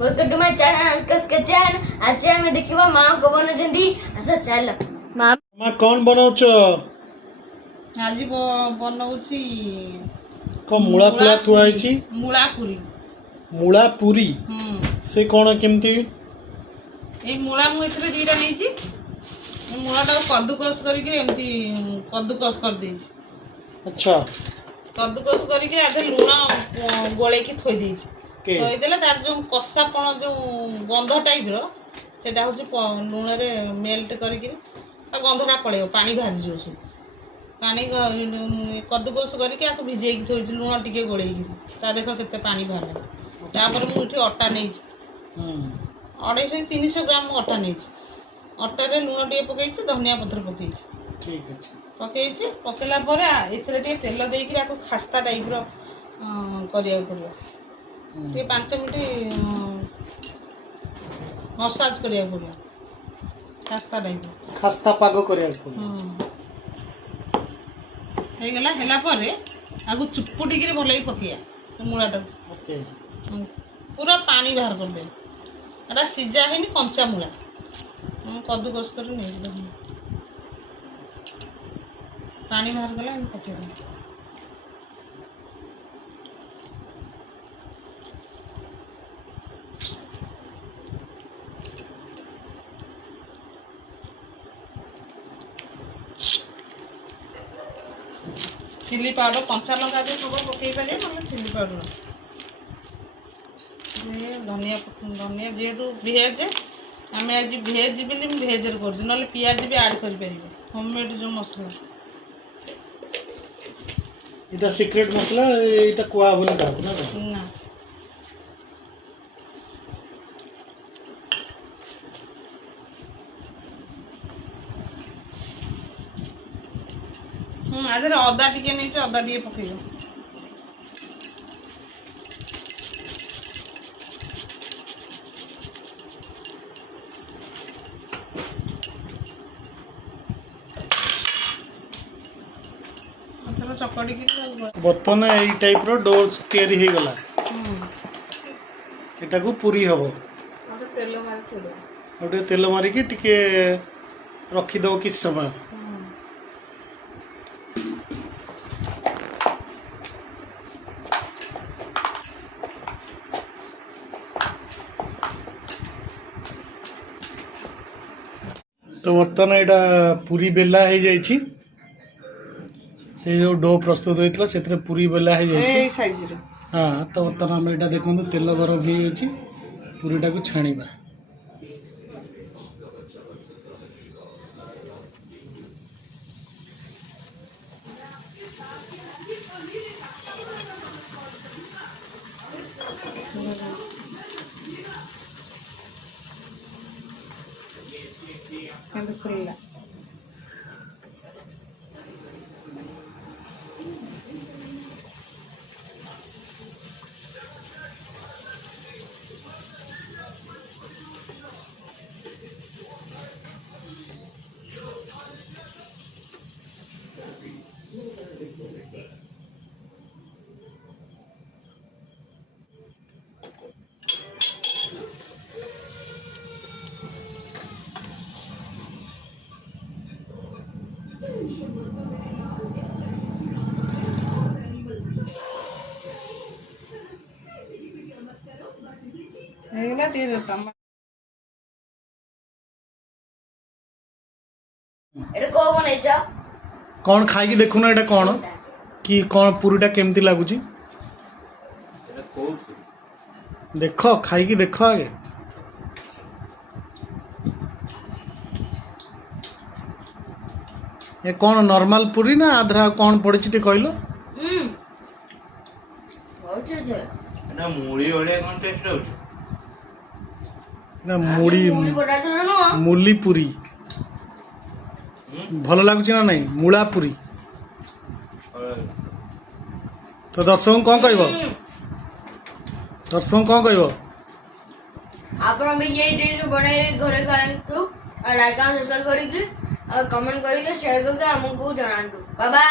Welcome to my channel Ankas kitchen. आज आम देखा माँ को बनाऊँ आस चल माँ माँ कौन बनाउछ आज बनाऊँगी को मूला फुला थुआइछि मूला पूरी। मूला पूरी से कौन केमती ये मूला मुझे दीटा नहीं मूलाटा कद्दूकस करके एमती कद्दूकस कर देइछि। अच्छा कद्दूकस करके आधे लुण गोले की थोई देइछि। थोई देले तार जो कसापण जो गंध टाइप रो सेटा होछि लुण रे मेल्ट करके गंधटा पड़ेगा पानी बाहरी जो सब पानी कद्दूकस करके आको भिजेकी थोइछि लुण टिके गोलेकी ता देख केते पानी बाहर तापर मुठी अटा नहीं 250-300 ग्राम अटा नहीं अटारे लुण टे पकई धनिया पत्र पकई ठीक अच्छे पकई पकेला पर एथरे टे तेल देकी आको खास्ता टाइप रो करिया पड़ियो टे 5 मिनिट मसाज करिया पड़ियो खास्ता टाइप खास्ता पाग करिया पड़ियो हे गला हेला पर आगु चुपुटी के भलाई पकिया मूलाटा ओके पूरा पानी बाहर कर दे एटा सिजा है कंचा मूला कद्दूकस कर नहीं पानी बाहर गला पकेद चिली पाउडर कंचा लंका जो सब पकई पारे ना चिली पाउडर धनिया धनिया जेहेतु भेज आम आज भेज बोली भेज कर पियाज भी आड कर होममेड जो मसला इटा सीक्रेट मसला इटा कुआ बनी का ना आज अदा टिके नहीं अदा टे पकड़ चकड़ी बर्तन यही टाइप रो डो तैयारी हो गला एटा को पूरी हबो गोटे तेल मारिकी टिके रखी दो किस समय तो बर्तमान यहाँ पूरी बेला हो जाइए से जो डो प्रस्तुत होता से पूरी बेला हो जाए हाँ तो बर्तमान आम यहाँ देखो तेल गरम हो जाए पूरीटा को छाणीबा खुला कौन खाई देखुना एटा कौन कि कौन पूरीटा केमती लगुच देख खाई देख आगे ये कौन नॉर्मल पूरी ना आधा कौन पड़ी कहलो मुड़ी मूली पूरी भल लगुच ना नहीं मूला पूरी तो दर्शक कौन कह दर्शक कौन कह आप भी यही डिश बने घरे खाएं लाइक सब्सक्राइब करके कमेंट करके शेयर करके हमको जनातु बाय बाय।